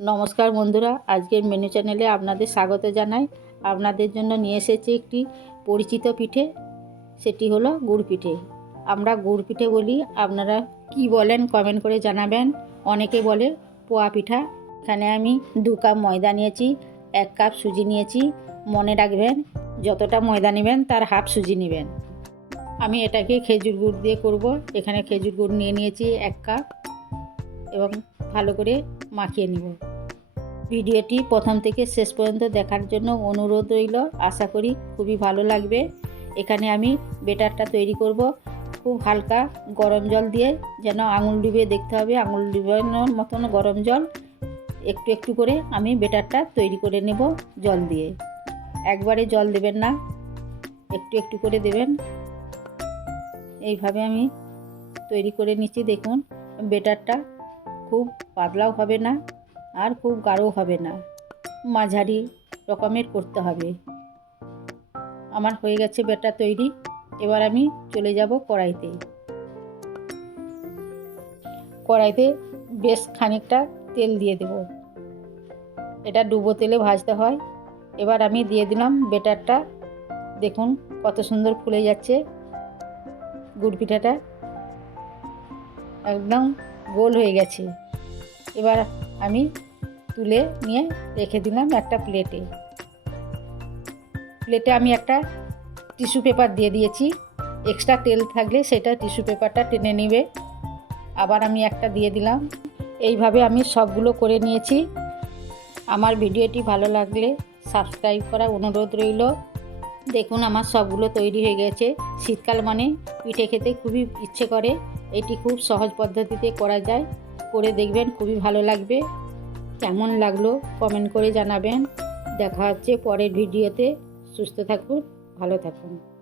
নমস্কার বন্ধুরা, আজকের মেনু চ্যানেলে আপনাদের স্বাগত জানাই। আপনাদের জন্য নিয়ে এসেছি একটি পরিচিত পিঠে, সেটি হলো গুড় পিঠে। আমরা গুড় পিঠে বলি, আপনারা কি বলেন কমেন্ট করে জানাবেন। অনেকে বলে পোয়া পিঠা। এখানে আমি দু কাপ ময়দা নিয়েছি, এক কাপ সুজি নিয়েছি। মনে রাখবেন, যতটা ময়দা নেবেন, তার হাফ সুজি নেবেন। আমি এটাকে খেজুর গুড় দিয়ে করব। এখানে খেজুর গুড় নিয়ে নিয়েছি এক কাপ এবং ভালো করে মাখিয়ে নিব। ভিডিওটি প্রথম থেকে শেষ পর্যন্ত দেখার জন্য অনুরোধ রইল। আশা করি খুবই ভালো লাগবে। এখানে আমি বেটারটা তৈরি করব। খুব হালকা গরম জল দিয়ে যেন আঙুল ডুবে দেখতে হবে। আঙুল ডুবানোর মতন গরম জল একটু একটু করে আমি বেটারটা তৈরি করে নেব জল দিয়ে। একবারে জল দেবেন না, একটু একটু করে দেবেন। এইভাবে আমি তৈরি করে নিচ্ছি। দেখুন, বেটারটা খুব পাতলাও হবে না আর খুব গাঢ়ও হবে না। মাঝারি রকমের করতে হবে। আমার হয়ে গেছে বেটার তৈরি। এবার আমি চলে যাব কড়াইতে। কড়াইতে বেশ খানিকটা তেল দিয়ে দেব। এটা ডুবো তেলে ভাজতে হয়। এবার আমি দিয়ে দিলাম বেটারটা। দেখুন কত সুন্দর ফুলে যাচ্ছে গুড় পিঠাটা। একদম গোল হয়ে গেছে। এবার আমি তুলে নিয়ে রেখে দিলাম একটা প্লেটে। প্লেটে আমি একটা টিস্যু পেপার দিয়ে দিয়েছি। এক্সট্রা তেল থাকলে সেটা টিস্যু পেপারটা টেনে নেবে। আবার আমি একটা দিয়ে দিলাম। এইভাবে আমি সবগুলো করে নিয়েছি। আমার ভিডিওটি ভালো লাগলে সাবস্ক্রাইব করা অনুরোধ রইল। দেখুন আমার সবগুলো তৈরি হয়ে গেছে। শীতকাল মানে পিঠে খেতে খুবই ইচ্ছে করে। এটি খুব সহজ পদ্ধতিতে করা যায়। করে দেখবেন খুবই ভালো লাগবে। কেমন লাগল কমেন্ট করে জানাবেন। দেখা হচ্ছে পরের ভিডিওতে সুস্থ থাকুন, ভালো থাকুন।